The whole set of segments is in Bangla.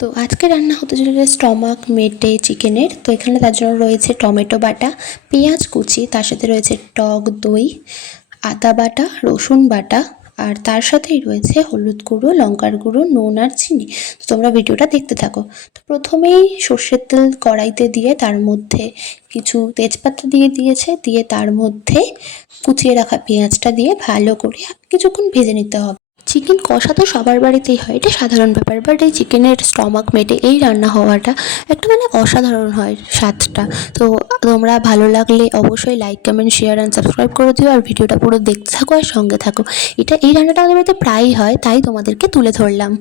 তো আজকে রান্না হতে চলেছে স্টমাক মেটে চিকেনের। তো এখানে তার জন্য রয়েছে টমেটো বাটা, পেঁয়াজ কুচি, তার সাথে রয়েছে টক দই, আদা বাটা, রসুন বাটা, আর তার সাথেই রয়েছে হলুদ গুঁড়ো, লঙ্কার গুঁড়ো, নুন আর চিনি। তো তোমরা ভিডিওটা দেখতে থাকো। তো প্রথমেই সর্ষের তেল কড়াইতে দিয়ে তার মধ্যে কিছু তেজপাতা দিয়ে দিয়েছে, দিয়ে তার মধ্যে কুচিয়ে রাখা পেঁয়াজটা দিয়ে ভালো করে কিছুক্ষণ ভেজে নিতে হবে। চিকেন কষা তো সবার বাড়িতেই হয়, এটা সাধারণ ব্যাপার, বাট এই চিকেনের স্টমাক মেটে এই রান্না হওয়াটা একটা অসাধারণ হয় স্বাদটা। তো তোমরা ভালো লাগলে অবশ্যই like, comment, share and subscribe করে দিও, আর ভিডিওটা পুরো দেখতে থাকো আর সঙ্গে থাকো। এই রান্নাটা আমাদের বাড়িতে প্রায়ই হয়, তাই তোমাদেরকে তুলে ধরলাম।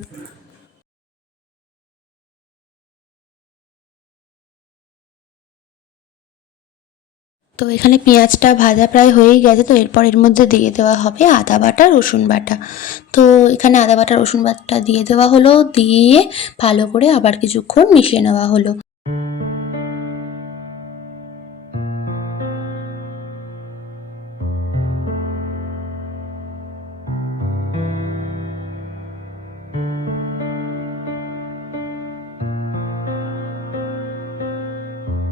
তো এখানে পেঁয়াজটা ভাজা প্রায় হয়েই গেছে। তো এরপর এর মধ্যে দিয়ে দেওয়া হবে আদা বাটা, রসুন বাটা। তো এখানে আদা বাটা, রসুন বাটা দিয়ে দেওয়া হলো, দিয়ে ভালো করে আবার কিছুক্ষণ মিশিয়ে নেওয়া হলো।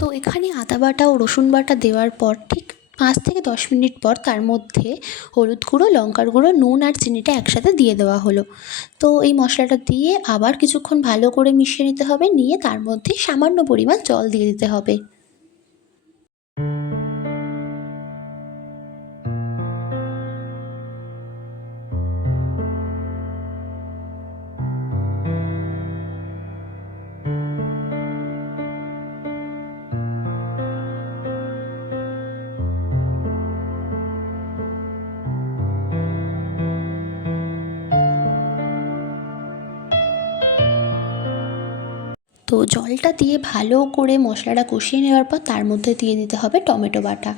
তো এখানে আদা বাটা ও রসুন বাটা দেওয়ার পর ঠিক 5 থেকে 10 মিনিট পর তার মধ্যে হলুদ গুঁড়ো, লঙ্কার গুঁড়ো, নুন আর চিনিটা একসাথে দিয়ে দেওয়া হলো। তো এই মশলাটা দিয়ে আবার কিছুক্ষণ ভালো করে মিশিয়ে নিতে হবে, নিয়ে তার মধ্যে সামান্য পরিমাণ জল দিয়ে দিতে হবে। তো জলটা দিয়ে ভালো করে মশলাটা কষিয়ে নেওয়ার পর তার মধ্যে দিয়ে দিতে হবে টমেটো বাটা।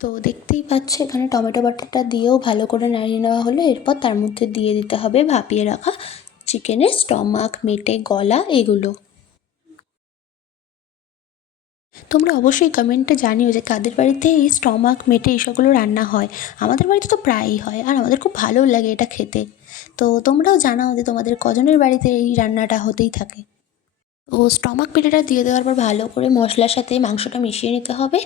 তো দেখতেই পাচ্ছ এখানে টমেটো বাটাটা দিয়েও ভালো করে নাড়িয়ে নেওয়া হলো। এরপর তার মধ্যে দিয়ে দিতে হবে ভাপিয়ে রাখা চিকেনের স্টমাক, মেটে, গলা এগুলো। তোমরা অবশ্যই কমেন্টে জানিও যে কাদের বাড়িতে এই স্টমাক, মেটে এইসবগুলো রান্না হয়। আমাদের বাড়িতে তো প্রায়ই হয়, আর আমাদের খুব ভালোও লাগে এটা খেতে। তো তোমরাও জানাও যে তোমাদের কজনের বাড়িতে এই রান্নাটা হতেই থাকে। ও স্টমাক পেটাটা দিয়ে দেওয়ার পর ভালো করে মশলার সাথে মাংসটা মিশিয়ে নিতে হবে,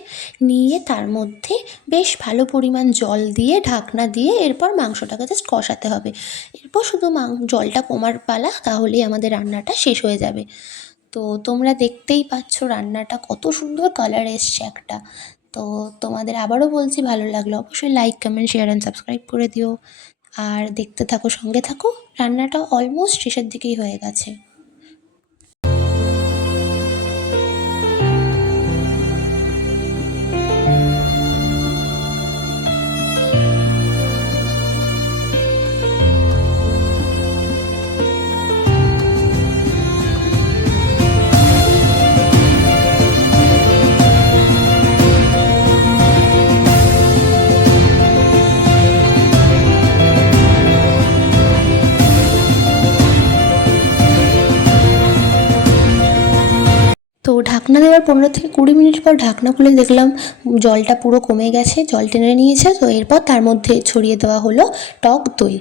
নিয়ে তার মধ্যে বেশ ভালো পরিমাণ জল দিয়ে ঢাকনা দিয়ে এরপর মাংসটাকে জাস্ট কষাতে হবে। এরপর শুধু জলটা কমার পালা, তাহলেই আমাদের রান্নাটা শেষ হয়ে যাবে। তো তোমরা দেখতেই পাচ্ছ রান্নাটা কত সুন্দর কালার এসছে একটা। তো তোমাদের আবারও বলছি, ভালো লাগলো অবশ্যই like, comment, share and subscribe করে দিও। আর দেখতে থাকো, সঙ্গে থাকো। রান্নাটা অলমোস্ট শেষের দিকেই হয়ে গেছে। তো ঢাকনা দেওয়ার 15 থেকে 20 মিনিট পর ঢাকনা খুলে দেখলাম জলটা পুরো কমে গেছে, জল টেনে নিয়েছে। তো এরপর তার মধ্যে ছড়িয়ে দেওয়া হলো টক দই।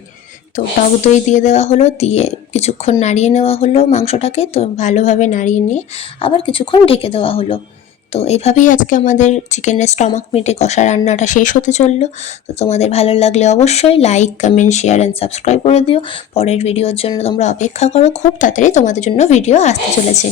তো টক দই দিয়ে দেওয়া হলো, দিয়ে কিছুক্ষণ নাড়িয়ে নেওয়া হলো মাংসটাকে। তো ভালোভাবে নাড়িয়ে নিয়ে আবার কিছুক্ষণ ঢেকে দেওয়া হলো। তো এইভাবেই আজকে আমাদের চিকেনের স্টমাক মেটে কষা রান্নাটা শেষ হতে চললো। তো তোমাদের ভালো লাগলে অবশ্যই like, comment, share and subscribe করে দিও। পরের ভিডিওর জন্য তোমরা অপেক্ষা করো, খুব তাড়াতাড়ি তোমাদের জন্য ভিডিও আসতে চলেছে।